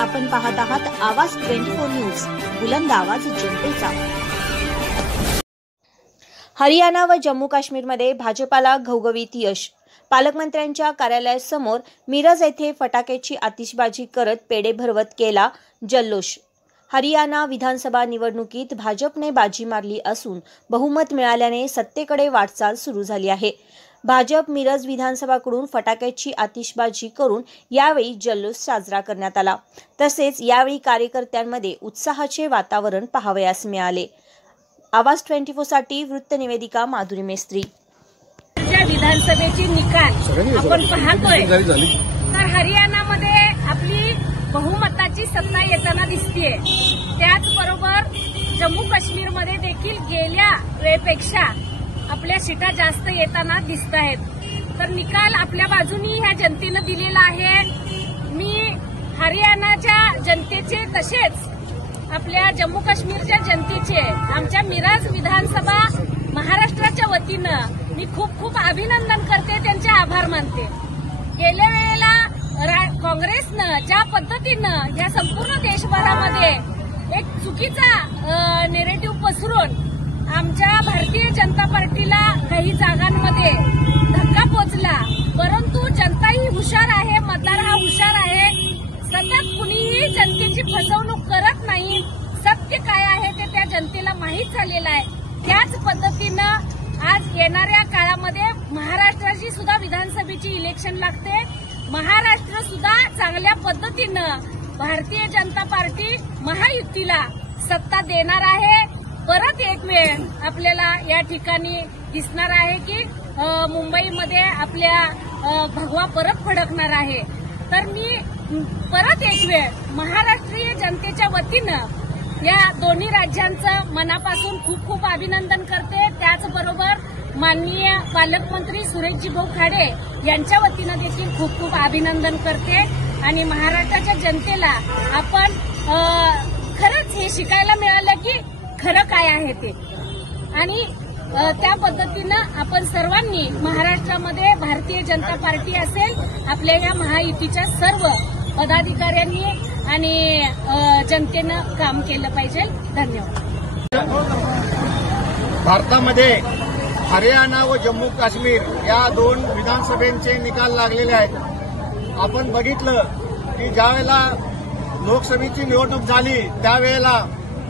आपण पाहत आहात आवाज 24 न्यूज, बुलंद आवाज जनतेचा। हरियाणा व जम्मू काश्मीरमध्ये भाजपाला घवघवीत यश। पालकमंत्र्यांच्या कार्यालयासमोर मिरज येथे फटाक्याची आतिषबाजी करत पेढे भरवत केला जल्लोष। हरियाणा विधानसभा निवडणुकीत भाजपने बाजी मारली असून बहुमत मिळाल्याने सत्तेकडे वाटचाल सुरू झाली आहे। भाजप मिरज विधानसभाकडून फटाक्याची आतिषबाजी करून यावेळी जल्लोष साजरा करण्यात आला। तसेच यावेळी कार्यकर्त्यांमध्ये उत्साहाचे वातावरण पाहावयास मिळाले। आवाज 24 साठी वृत्त निवेदिका माधुरी मेस्त्री। विधानसभेची निकाल आपण पाहतोय तर हरियाणामध्ये आपली बहुमताची सत्ता येताना दिसतेय। त्याचबरोबर जम्मू काश्मीरमध्ये देखील गेल्या वेळेपेक्षा आपल्या सीटा जास्त येताना दिसत आहेत। तर निकाल आपल्या बाजूनी ह्या जनतेनं दिलेला आहे। मी हरियाणाच्या जनतेचे तसेच आपल्या जम्मू काश्मीरच्या जनतेचे आमच्या मिरज विधानसभा महाराष्ट्राच्या वतीनं मी खूप खूप अभिनंदन करते, त्यांचे आभार मानते। गेल्या वेळेला काँग्रेसनं ज्या पद्धतीनं या संपूर्ण देशभरामध्ये एक चुकीचा नेरेटिव्ह पसरून आमच्या भारतीय जनता पार्टीला काही जागांमध्ये धक्का पोचला, परंतु जनता ही हुशार आहे, मतदार हा हुशार आहे। सतत कुणीही जनतेची फसवणूक करत नाही। सत्य काय आहे ते त्या जनतेला माहीत झालेलं आहे। त्याच पद्धतीनं आज येणाऱ्या काळामध्ये महाराष्ट्राची सुद्धा विधानसभेची इलेक्शन लागते। महाराष्ट्र सुद्धा चांगल्या पद्धतीनं भारतीय जनता पार्टी महायुतीला सत्ता देणार आहे। परत एक वेळ आपल्याला या ठिकाणी दिसणार आहे की मुंबईमध्ये आपल्या भगवा परत फडकणार आहे। तर मी परत एक वेळ महाराष्ट्रीय जनतेच्या वतीनं या दोन्ही राज्यांचं मनापासून खूप खूप अभिनंदन करते। त्याचबरोबर माननीय पालकमंत्री सुरेशजीभाऊ खाडे यांच्या वतीनं देखील खूप खूप अभिनंदन करते। आणि महाराष्ट्राच्या जनतेला आपण खरंच हे शिकायला मिळालं की खरं काय आहे ते, आणि त्या पद्धतीनं आपण सर्वांनी महाराष्ट्रामध्ये भारतीय जनता पार्टी असेल, आपल्या या महायुतीच्या सर्व पदाधिकाऱ्यांनी आणि जनतेनं काम केलं पाहिजे। धन्यवाद। भारतामध्ये हरियाणा व जम्मू काश्मीर या दोन विधानसभेचे निकाल लागलेले आहेत। आपण बघितलं की ज्यावेळेला लोकसभेची निवडणूक झाली त्यावेळेला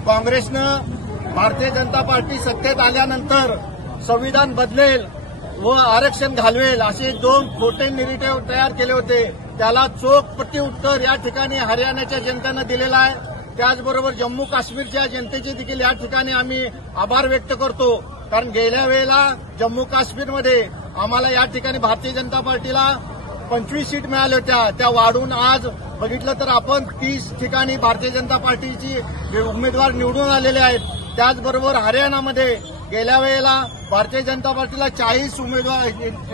काँग्रेसनं भारतीय जनता पार्टी सत्तेत आल्यानंतर संविधान बदलेल व आरक्षण घालवेल असे दोन खोटे नेरेटिव्ह तयार केले होते। त्याला चोख प्रत्युत्तर या ठिकाणी हरियाणाच्या जनतेनं दिलेला आहे। त्याचबरोबर जम्मू काश्मीरच्या जनतेचे देखील या ठिकाणी आम्ही आभार व्यक्त करतो, कारण गेल्या वेळेला जम्मू काश्मीरमध्ये आम्हाला या ठिकाणी भारतीय जनता पार्टीला 25 सीट मिळाल्या होत्या, त्या वाढून आज बघितलं तर आपण 30 ठिकाणी भारतीय जनता पार्टीची उमेदवार निवडून आलेले आहेत। त्याचबरोबर हरियाणामध्ये गेल्या वेळेला भारतीय जनता पार्टीला 40 उमेदवार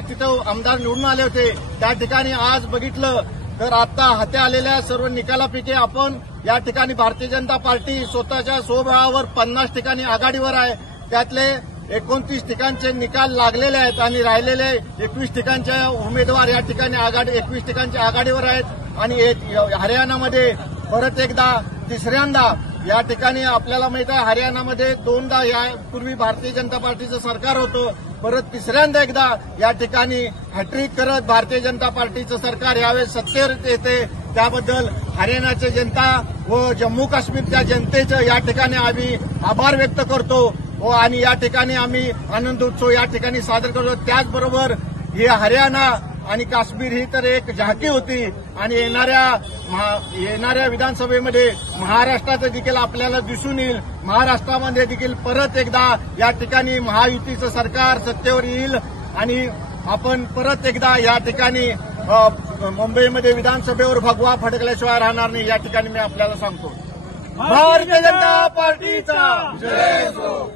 तिथं आमदार निवडून आले होते। त्या ठिकाणी आज बघितलं तर आता हाती आलेल्या सर्व निकालापैकी आपण या ठिकाणी भारतीय जनता पार्टी स्वतःच्या स्वबळावर 50 ठिकाणी आघाडीवर आहे। त्यातले 29 ठिकाणचे निकाल लागलेले आहेत आणि राहिलेले 21 ठिकाणचे उमेदवार या ठिकाणी 21 ठिकाणच्या आघाडीवर आहेत। आणि हरियाणामध्ये परत एकदा तिसऱ्यांदा या ठिकाणी आपल्याला माहित आहे हरियाणामध्ये दोनदा यापूर्वी भारतीय जनता पार्टीचं सरकार होतं, परत तिसऱ्यांदा एकदा या ठिकाणी हॅट्रिक करत भारतीय जनता पार्टीचं सरकार यावेळेस सत्तेवर येते। त्याबद्दल हरियाणाची जनता व जम्मू काश्मीरच्या जनतेचं या ठिकाणी आम्ही आभार व्यक्त करतो व आणि या ठिकाणी आम्ही आनंद उत्सव या ठिकाणी साजरा करतो। त्याचबरोबर हे हरियाणा आणि काश्मीर ही तर एक झाकी होती आणि येणाऱ्या विधानसभेमध्ये महाराष्ट्राचं देखील आपल्याला दिसून येईल। महाराष्ट्रामध्ये देखील परत एकदा या ठिकाणी महायुतीचं सरकार सत्तेवर येईल आणि आपण परत एकदा या ठिकाणी मुंबईमध्ये विधानसभेवर भगवा फडकल्याशिवाय राहणार नाही, या ठिकाणी मी आपल्याला सांगतो। भारतीय जनता पार्टीचा जय हो।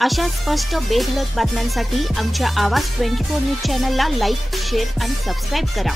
अशा स्पष्ट बेधडक बातम्यांसाठी आमच्या आवाज 24 न्यूज चॅनलला लाईक, शेअर आणि सबस्क्राईब करा।